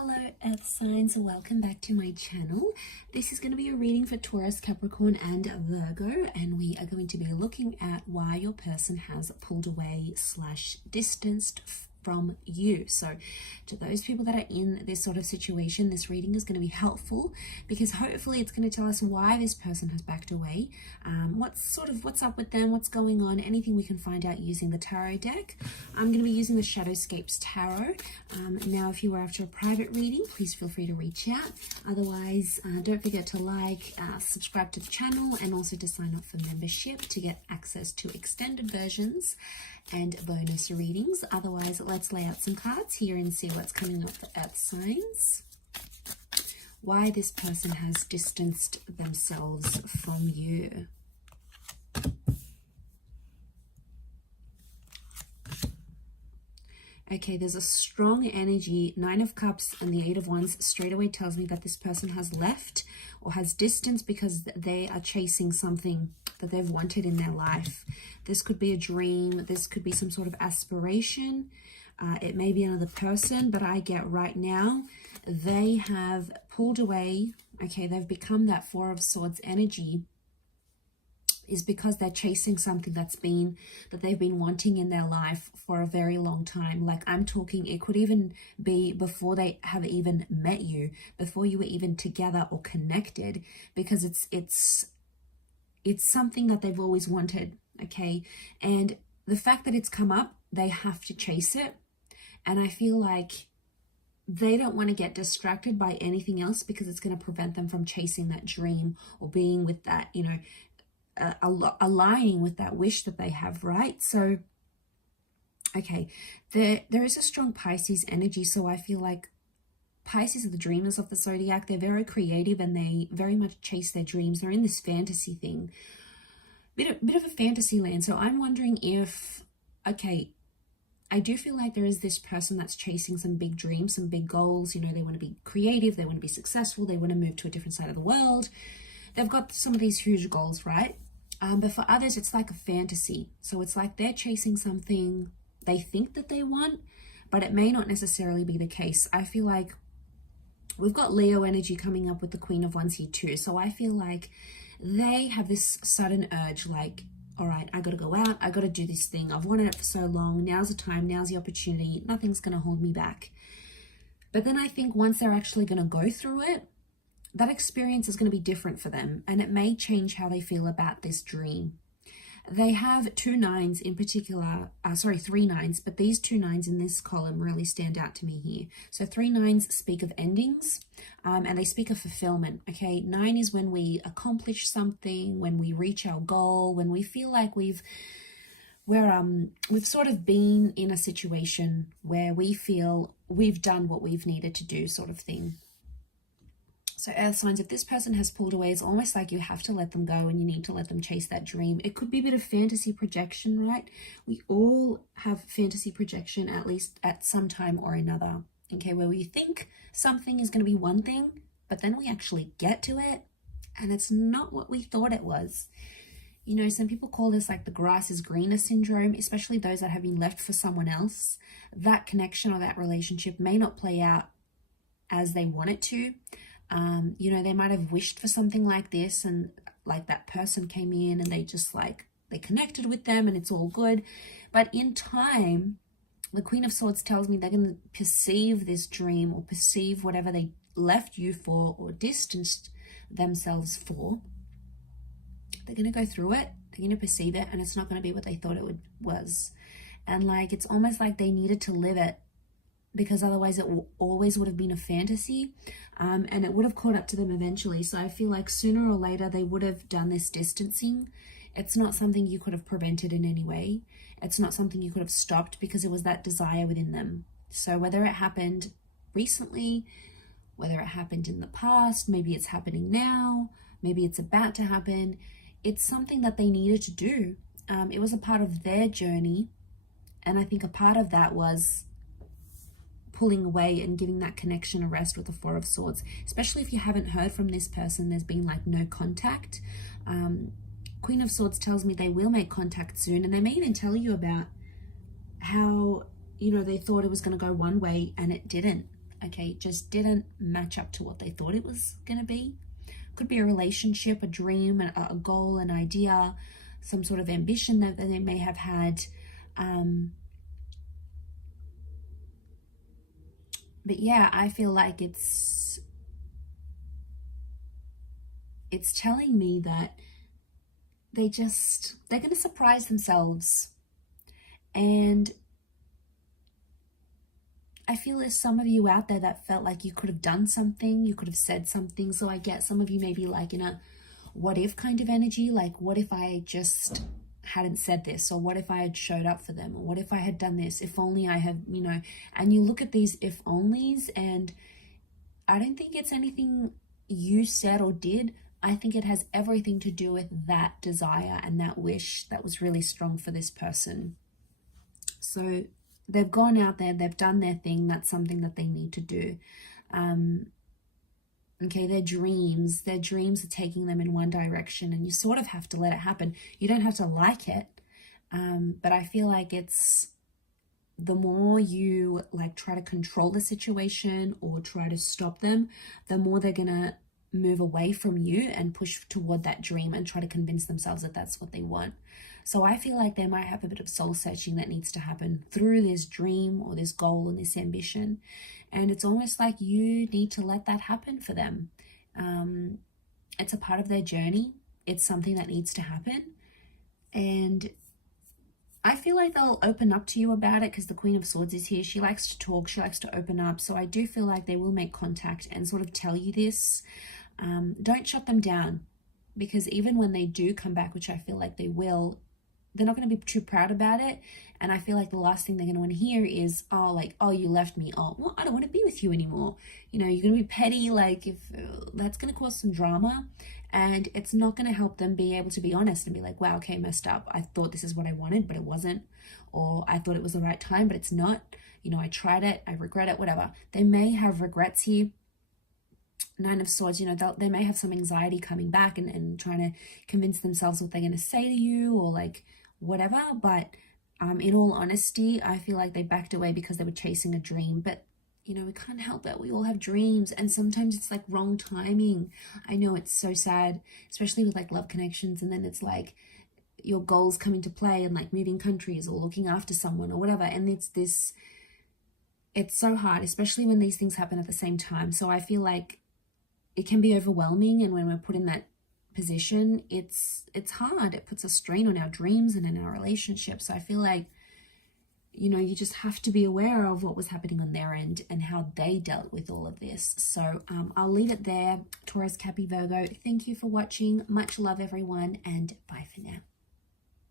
Hello Earth signs, welcome back to my channel. This is going to be a reading for Taurus, Capricorn and Virgo, and we are going to be looking at why your person has pulled away / distanced from you. So to those people that are in this sort of situation, this reading is going to be helpful because hopefully it's going to tell us why this person has backed away, what's up with them, what's going on, anything we can find out using the tarot deck. I'm going to be using the Shadowscapes Tarot. Now if you are after a private reading, please feel free to reach out. Otherwise, don't forget to like, subscribe to the channel, and also to sign up for membership to get access to extended versions and bonus readings. Otherwise, let's lay out some cards here and see what's coming up for Earth signs. Why this person has distanced themselves from you. Okay, there's a strong energy. 9 of Cups and the 8 of Wands straight away tells me that this person has left or has distanced because they are chasing something that they've wanted in their life. This could be a dream. This could be some sort of aspiration. It may be another person, but I get right now they have pulled away. Okay, they've become that 4 of Swords energy is because they're chasing something that they've been wanting in their life for a very long time. Like I'm talking, it could even be before they have even met you, before you were even together or connected, because it's something that they've always wanted. Okay, and the fact that it's come up, they have to chase it, and I feel like they don't want to get distracted by anything else because it's going to prevent them from chasing that dream or being with that, you know, aligning with that wish that they have, right? So okay, there is a strong Pisces energy, so I feel like Pisces are the dreamers of the zodiac. They're very creative and they very much chase their dreams. They're in this fantasy thing, bit of a fantasy land. So I'm wondering if, okay, I do feel like there is this person that's chasing some big dreams, some big goals. You know, they want to be creative, they want to be successful, they want to move to a different side of the world. They've got some of these huge goals, right? But for others, it's like a fantasy. So it's like they're chasing something they think that they want, but it may not necessarily be the case. I feel like we've got Leo energy coming up with the Queen of Wands here too. So I feel like they have this sudden urge, like, all right, I got to go out. I got to do this thing. I've wanted it for so long. Now's the time. Now's the opportunity. Nothing's going to hold me back. But then I think once they're actually going to go through it, that experience is going to be different for them, and it may change how they feel about this dream. They have 2 9s in particular, 3 9s, but these 2 9s in this column really stand out to me here. So 3 9s speak of endings, and they speak of fulfillment. Okay, 9 is when we accomplish something, when we reach our goal, when we feel like we've sort of been in a situation where we feel we've done what we've needed to do, sort of thing. So Earth signs, if this person has pulled away, it's almost like you have to let them go and you need to let them chase that dream. It could be a bit of fantasy projection, right? We all have fantasy projection, at least at some time or another. Okay, where we think something is going to be one thing, but then we actually get to it and it's not what we thought it was. You know, some people call this like the grass is greener syndrome, especially those that have been left for someone else. That connection or that relationship may not play out as they want it to. You know, they might have wished for something like this, and like that person came in and they just like, they connected with them and it's all good. But in time, the Queen of Swords tells me they're going to perceive this dream or perceive whatever they left you for or distanced themselves for. They're going to go through it, they're going to perceive it, and it's not going to be what they thought it was. And like, it's almost like they needed to live it, because otherwise it always would have been a fantasy, and it would have caught up to them eventually. So I feel like sooner or later they would have done this distancing. It's not something you could have prevented in any way. It's not something you could have stopped because it was that desire within them. So whether it happened recently, whether it happened in the past, maybe it's happening now, maybe it's about to happen, it's something that they needed to do. It was a part of their journey, and I think a part of that was pulling away and giving that connection a rest with the 4 of Swords, especially if you haven't heard from this person. There's been like no contact. Queen of Swords tells me they will make contact soon, and they may even tell you about how, you know, they thought it was going to go one way and it didn't. okay, just didn't match up to what they thought it was going to be. Could be a relationship, a dream, a goal, an idea, some sort of ambition that they may have had. But yeah, I feel like it's telling me that they're going to surprise themselves. And I feel there's some of you out there that felt like you could have done something, you could have said something. So I get some of you maybe like in a what if kind of energy, like what if I just hadn't said this, or what if I had showed up for them, or what if I had done this, if only I had, you know. And you look at these if onlys, and I don't think it's anything you said or did. I think it has everything to do with that desire and that wish that was really strong for this person. So they've gone out there, they've done their thing. That's something that they need to do. Okay, their dreams are taking them in one direction, and you sort of have to let it happen. You don't have to like it, but I feel like it's the more you like try to control the situation or try to stop them, the more they're gonna move away from you and push toward that dream and try to convince themselves that that's what they want. So I feel like they might have a bit of soul searching that needs to happen through this dream or this goal and this ambition. And it's almost like you need to let that happen for them. It's a part of their journey. It's something that needs to happen. And I feel like they'll open up to you about it because the Queen of Swords is here. She likes to talk. She likes to open up. So I do feel like they will make contact and sort of tell you this. Don't shut them down, because even when they do come back, which I feel like they will, they're not going to be too proud about it. And I feel like the last thing they're going to want to hear is, oh, like, oh, you left me. Oh, well, I don't want to be with you anymore. You know, you're going to be petty. Like, if that's going to cause some drama, and it's not going to help them be able to be honest and be like, wow, okay, messed up. I thought this is what I wanted, but it wasn't. Or I thought it was the right time, but it's not. You know, I tried it. I regret it, whatever. They may have regrets here. Nine of Swords, you know, they may have some anxiety coming back and trying to convince themselves what they're going to say to you or like whatever. But in all honesty, I feel like they backed away because they were chasing a dream. But, you know, we can't help it. We all have dreams, and sometimes it's like wrong timing. I know it's so sad, especially with like love connections. And then it's like your goals come into play and like moving countries or looking after someone or whatever. And it's so hard, especially when these things happen at the same time. So I feel like it can be overwhelming, and when we're put in that position, it's hard. It puts a strain on our dreams and in our relationships. So I feel like, you know, you just have to be aware of what was happening on their end and how they dealt with all of this. So I'll leave it there. Taurus, Cappy, Virgo, thank you for watching. Much love, everyone, and bye for now.